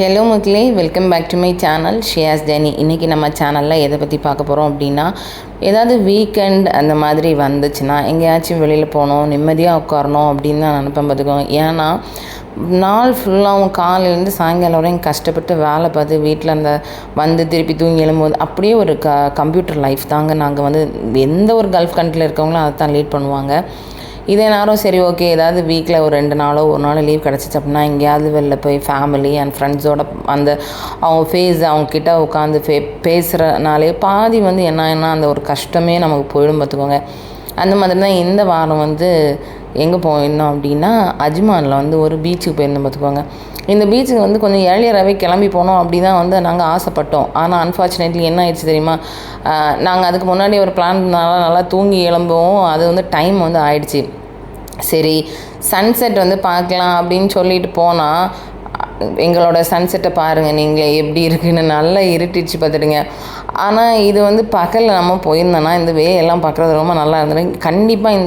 Hello மக்களே, welcome back to my channel Shiyas Jeni. இன்றைக்கி நம்ம சேனலில் எதை பற்றி பார்க்க போகிறோம் அப்படின்னா, ஏதாவது வீக்கெண்ட் அந்த மாதிரி வந்துச்சுன்னா எங்கேயாச்சும் வெளியில் போகணும், நிம்மதியாக உட்காரணும் அப்படின்னு தான் நினைப்பேன் பார்த்துக்கோங்க. ஏன்னா நாள் ஃபுல்லாகவும் காலையிலேருந்து சாயங்காலம் வரையும் கஷ்டப்பட்டு வேலை பார்த்து வீட்டில் அந்த வந்து திருப்பி தூங்கி எழும்போது அப்படியே ஒரு கம்ப்யூட்டர் லைஃப் தாங்க. நாங்கள் வந்து எந்த ஒரு கல்ஃப் கண்ட்ரியில் இருக்கவங்களும் அதை தான் லீட் பண்ணுவாங்க. இதே நேரம் சரி ஓகே, ஏதாவது வீக்கில் ஒரு 2 நாளோ ஒரு நாள் லீவ் கிடச்சிச்சு அப்படின்னா எங்கேயாவது வெளில போய் ஃபேமிலி அண்ட் ஃப்ரெண்ட்ஸோட அந்த அவங்கக்கிட்ட உட்காந்து பேசுகிறனாலே பாதி வந்து என்ன அந்த ஒரு கஷ்டமே நமக்கு போயிடும் பார்த்துக்கோங்க. அந்த மாதிரி தான் இந்த வாரம் வந்து எங்கே போயிருந்தோம் அப்படின்னா, அஜ்மானில் வந்து ஒரு பீச்சுக்கு போயிருந்தோம் பார்த்துக்கோங்க. இந்த பீச்சுக்கு வந்து கொஞ்சம் ஏர்லியராகவே கிளம்பி போனோம் அப்படி தான் வந்து நாங்கள் ஆசைப்பட்டோம். ஆனால் அன்ஃபார்ச்சுனேட்லி என்ன ஆயிடுச்சு தெரியுமா, நாங்கள் அதுக்கு முன்னாடி ஒரு பிளான் நல்லா தூங்கி எழும்பவும் அது வந்து டைம் வந்து ஆயிடுச்சு. சரி சன்செட் வந்து பார்க்கலாம் அப்படின்னு சொல்லிட்டு போனால், எங்களோட சன்செட்டை பாருங்கள் நீங்கள் எப்படி இருக்குன்னு நல்லா இருட்டிச்சு பார்த்துடுங்க. ஆனால் இது வந்து பகலில் நம்ம போயிருந்தோன்னா இந்த எல்லாம் பார்க்குறது ரொம்ப நல்லா இருந்தது. கண்டிப்பாக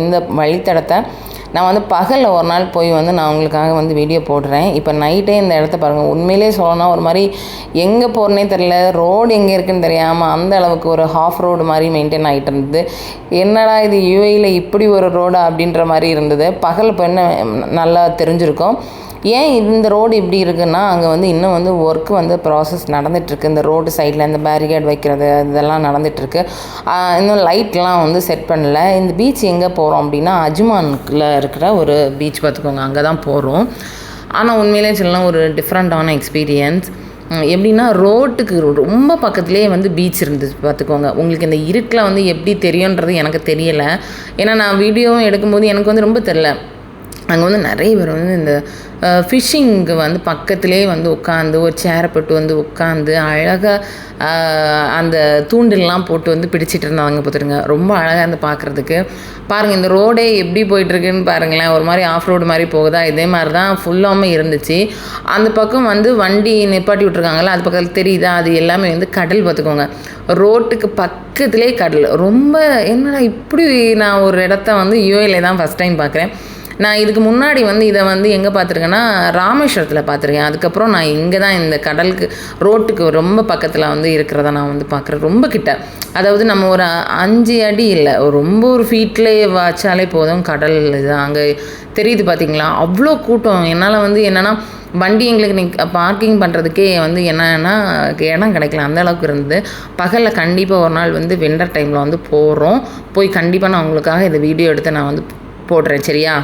இந்த வழித்தடத்தை நான் வந்து பகலில் ஒரு நாள் போய் வந்து நான் உங்களுக்காக வந்து வீடியோ போடுறேன். இப்போ நைட்டே இந்த இடத்த பாருங்கள். உண்மையிலே சொல்லணும்னா ஒரு மாதிரி எங்கே போகிறனே தெரியல, ரோடு எங்கே இருக்குதுன்னு தெரியாமல் அந்த அளவுக்கு ஒரு ஹாஃப் ரோடு மாதிரி மெயின்டைன் ஆகிட்டு இருந்தது. என்னடா இது யூஏயில் இப்படி ஒரு ரோடா அப்படின்ற மாதிரி இருந்தது. பகல் இப்போ என்ன நல்லா தெரிஞ்சிருக்கும். ஏன் இந்த ரோடு இப்படி இருக்குன்னா, அங்கே வந்து இன்னும் வந்து ஒர்க் வந்து ப்ராசஸ் நடந்துகிட்ருக்கு. இந்த ரோடு சைடில் இந்த பேரிகேட் வைக்கிறது இதெல்லாம் நடந்துகிட்ருக்கு. இன்னும் லைட்லாம் வந்து செட் பண்ணல. இந்த பீச் எங்கே போகிறோம் அப்படின்னா, அஜ்மானில் இருக்கிற ஒரு பீச் பார்த்துக்கோங்க, அங்கே தான் போகிறோம். ஆனால் உண்மையிலே சொல்லலாம் ஒரு டிஃப்ரெண்ட்டான எக்ஸ்பீரியன்ஸ். எப்படின்னா ரோட்டுக்கு ரொம்ப பக்கத்துலேயே வந்து பீச் இருந்துச்சு பார்த்துக்கோங்க. உங்களுக்கு இந்த இருட்டில் வந்து எப்படி தெரியுன்றது எனக்கு தெரியலை. ஏன்னா நான் வீடியோவும் எடுக்கும்போது எனக்கு வந்து ரொம்ப தெரில. அங்கே வந்து நிறைய பேர் வந்து இந்த ஃபிஷ்ஷிங்கு வந்து பக்கத்துலேயே வந்து உட்காந்து ஒரு சேரை போட்டு வந்து உட்காந்து அழகாக அந்த தூண்டில்லாம் போட்டு வந்து பிடிச்சிட்டு இருந்தாங்க பார்த்துருங்க. ரொம்ப அழகாக இருந்து பார்க்குறதுக்கு. பாருங்கள் இந்த ரோடே எப்படி போயிட்டுருக்குன்னு பாருங்களேன். ஒரு மாதிரி ஆஃப் ரோடு மாதிரி போகுதா, இதே மாதிரி தான் ஃபுல்லாமே இருந்துச்சு. அந்த பக்கம் வந்து வண்டி நிப்பாட்டி விட்ருக்காங்களா, அது பக்கத்தில் தெரியுதா, அது எல்லாமே வந்து கடல் பார்த்துக்கோங்க. ரோட்டுக்கு பக்கத்துலேயே கடல். ரொம்ப என்னடா இப்படி நான் ஒரு இடத்த வந்து யூஏல தான் ஃபஸ்ட் டைம் பார்க்குறேன். நான் இதுக்கு முன்னாடி வந்து இதை வந்து எங்கே பார்த்துருக்கேன்னா, ராமேஸ்வரத்தில் பார்த்துருக்கேன். அதுக்கப்புறம் நான் இங்கே தான் இந்த கடலுக்கு ரோட்டுக்கு ரொம்ப பக்கத்தில் வந்து இருக்கிறத நான் வந்து பார்க்குறேன். ரொம்ப கிட்ட, அதாவது நம்ம ஒரு 5 அடி இல்லை, ரொம்ப ஒரு ஃபீட்லேயே வச்சாலே போதும் கடல். இது அங்கே தெரியுது பார்த்தீங்களா, அவ்வளோ கூட்டம். என்னால் வந்து என்னென்னா வண்டி எங்களுக்கு பார்க்கிங் பண்ணுறதுக்கே வந்து என்னென்னா இடம் கிடைக்கல, அந்த அளவுக்கு இருந்தது. பகலில் கண்டிப்பாக ஒரு நாள் வந்து வின்டர் டைமில் வந்து போய் கண்டிப்பாக நான் உங்களுக்காக இந்த வீடியோ எடுத்து நான் வந்து போடுறேன், சரியா?